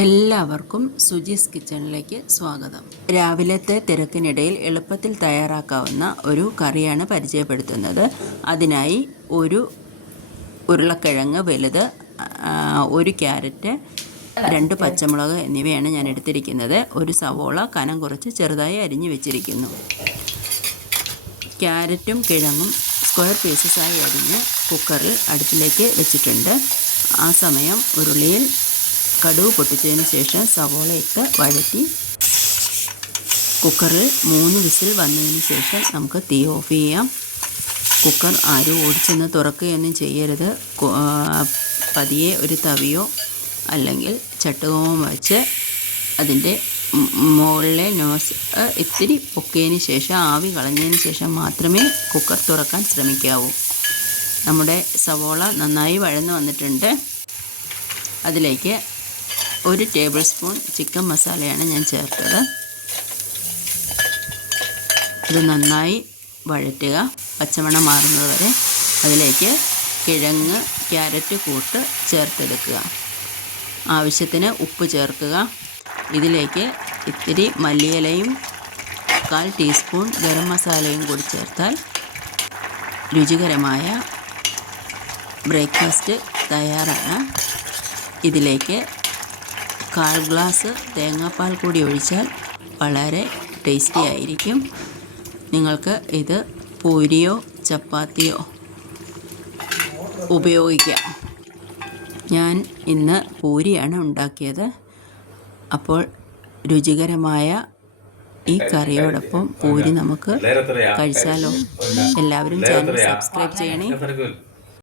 എല്ലാവർക്കും സുജീസ് കിച്ചണിലേക്ക് സ്വാഗതം. രാവിലത്തെ തിരക്കിനിടയിൽ എളുപ്പത്തിൽ തയ്യാറാക്കാവുന്ന ഒരു കറിയാണ് പരിചയപ്പെടുത്തുന്നത്. അതിനായി ഒരു ഉരുളക്കിഴങ്ങ് വലുത്, ഒരു ക്യാരറ്റ്, 2 പച്ചമുളക് എന്നിവയാണ് ഞാൻ എടുത്തിരിക്കുന്നത്. ഒരു സവോള കനം കുറച്ച് ചെറുതായി അരിഞ്ഞു വെച്ചിരിക്കുന്നു. ക്യാരറ്റും കിഴങ്ങും സ്ക്വയർ പീസസായി അരിഞ്ഞ് കുക്കറിൽ അടുപ്പിലേക്ക് വെച്ചിട്ടുണ്ട്. ആ സമയം ഉരുളിയിൽ കടുക് പൊട്ടിച്ചതിന് ശേഷം സവോള ഇട്ട് വഴറ്റി കുക്കറിൽ 3 വിസിൽ വന്നതിന് ശേഷം നമുക്ക് തീ ഓഫ് ചെയ്യാം. കുക്കർ ആരും ഓടിച്ചെന്ന് തുറക്കുകയൊന്നും ചെയ്യരുത്. പതിയെ ഒരു തവിയോ അല്ലെങ്കിൽ ചട്ടുകമോ വെച്ച് അതിൻ്റെ മുകളിലെ നോസ് ഇത്തിരി പൊക്കിയതിന് ശേഷം ആവി കളഞ്ഞതിന് ശേഷം മാത്രമേ കുക്കർ തുറക്കാൻ ശ്രമിക്കാവൂ. നമ്മുടെ സവോള നന്നായി വഴന്ന് വന്നിട്ടുണ്ട്. അതിലേക്ക് 1 ടേബിൾ സ്പൂൺ ചിക്കൻ മസാലയാണ് ഞാൻ ചേർത്തത്. ഇത് നന്നായി വഴറ്റുക, പച്ചമണം മാറുന്നത് വരെ. അതിലേക്ക് കിഴങ്ങ്, ക്യാരറ്റ് കൂട്ട് ചേർത്തെടുക്കുക. ആവശ്യത്തിന് ഉപ്പ് ചേർക്കുക. ഇതിലേക്ക് ഇത്തിരി മല്ലിയിലയും 1/4 ടീസ്പൂൺ ഗരം മസാലയും കൂടി ചേർത്താൽ രുചികരമായ ബ്രേക്ക്ഫാസ്റ്റ് തയ്യാറാണ്. ഇതിലേക്ക് 1/4 ഗ്ലാസ് തേങ്ങാപ്പാൽ കൂടി ഒഴിച്ചാൽ വളരെ ടേസ്റ്റി ആയിരിക്കും. നിങ്ങൾക്ക് ഇത് പൂരിയോ ചപ്പാത്തിയോ ഉപയോഗിക്കാം. ഞാൻ ഇന്ന് പൂരിയാണ് ഉണ്ടാക്കിയത്. അപ്പോൾ രുചികരമായ ഈ കറിയോടൊപ്പം പൂരി നമുക്ക് കഴിച്ചാലോ? എല്ലാവരും ചാനൽ സബ്സ്ക്രൈബ് ചെയ്യണേ.